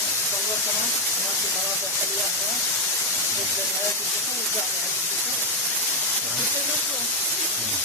تصور كمان هناك مرافق حلوة هناك مثل نهاية الجسر والجامعة عند الجسر. نعم.